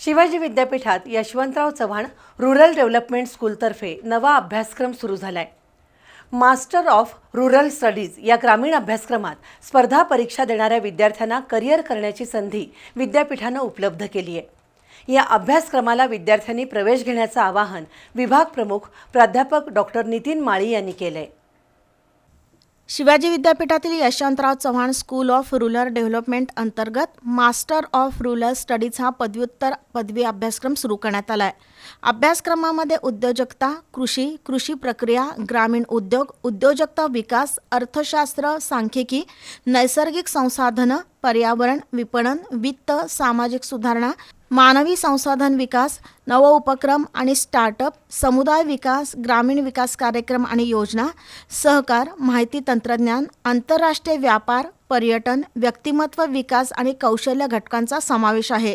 शिवाजी विद्यापीठात Yashwantrao Chavan rural development स्कूलतर्फे नवा अभ्यासक्रम सुरू झालाय. मास्टर ऑफ रुरल स्टडीज या ग्रामीण अभ्यासक्रमात स्पर्धा परीक्षा देणाऱ्या विद्यार्थ्यांना करिअर करण्याची संधी विद्यापीठानं उपलब्ध केली आहे. या अभ्यासक्रमाला विद्यार्थ्यांनी प्रवेश घेण्याचं आवाहन विभाग प्रमुख प्राध्यापक डॉक्टर नितीन माळी यांनी केलं आहे शिवाजी विद्यापीठातील Yashwantrao Chavan school of rural development अंतर्गत मास्टर ऑफ रुरल स्टडीज हा पदव्युत्तर पदवी अभ्यासक्रम सुरू करण्यात आला आहे अभ्यासक्रमामध्ये उद्योजकता कृषी कृषी प्रक्रिया ग्रामीण उद्योग उद्योजकता विकास अर्थशास्त्र सांख्यिकी नैसर्गिक संसाधनं पर्यावरण विपणन वित्त सामाजिक सुधारणा मानवी संसाधन विकास नव उपक्रम आणि स्टार्टअप समुदाय विकास ग्रामीण विकास कार्यक्रम आणि योजना सहकार माहिती तंत्रज्ञान आंतरराष्ट्रीय व्यापार पर्यटन व्यक्तिमत्व विकास आणि कौशल्य घटकांचा समावेश आहे.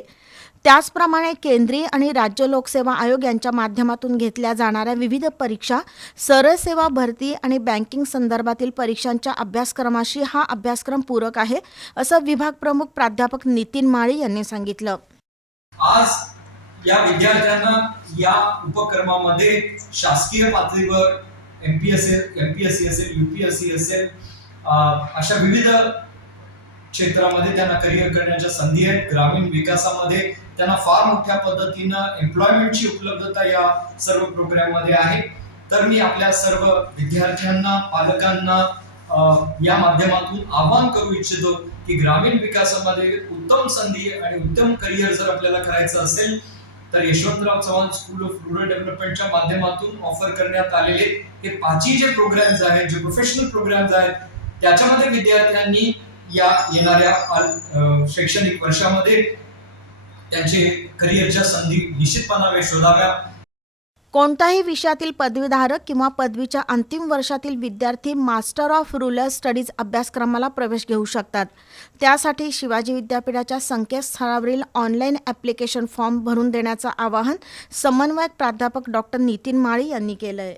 त्याचप्रमाणे केंद्रीय आणि राज्य लोकसेवा आयोग यांच्या माध्यमातून घेतल्या जाणाऱ्या विविध परीक्षा सरळ सेवा भरती आणि बँकिंग संदर्भातील परीक्षांच्या अभ्यासक्रमाशी हा अभ्यासक्रम पूरक आहे असं विभाग प्रमुख प्राध्यापक नितीन माळी यांनी सांगितलं. आज या विद्यार्थ्यांना या उपक्रमामध्ये शासकीय पातळीवर M P S L M P S C असेल यू पी एस सी असेल अशा विविध क्षेत्रामध्ये त्यांना करिअर करण्याच्या संधी आहेत. ग्रामीण विकासामध्ये त्यांना फार मोठ्या पद्धतीनं एम्प्लॉयमेंटची उपलब्धता या सर्व प्रोग्राममध्ये आहे. तर मी आपल्या सर्व विद्यार्थ्यांना पालकांना या माध्यमातून आवाहन करू इच्छितो की ग्रामीण विकासामध्ये उत्तम संधी आणि उत्तम करिअर जर आपल्याला करायचं असेल तर Yashwantrao Chavan school of rural डेव्हलपमेंटच्या माध्यमातून ऑफर करण्यात आलेले हे पाचही जे प्रोग्राम्स आहेत जे प्रोफेशनल प्रोग्राम्स आहेत त्याच्यामध्ये विद्यार्थ्यांनी या येणाऱ्या शैक्षणिक वर्षामध्ये त्यांचे करिअरच्या संधी निश्चितपणाने शोधाव्या. कोणत्याही विषयातील पदवीधारक किंवा पदवीच्या अंतिम वर्षातील विद्यार्थी मास्टर ऑफ रुरल स्टडीज अभ्यासक्रमाला प्रवेश घेऊ शकतात. त्यासाठी शिवाजी विद्यापीठाच्या संकेतस्थळावरील ऑनलाईन ॲप्लिकेशन फॉर्म भरून देण्याचं आवाहन समन्वयक प्राध्यापक डॉक्टर नितीन माळी यांनी केलं आहे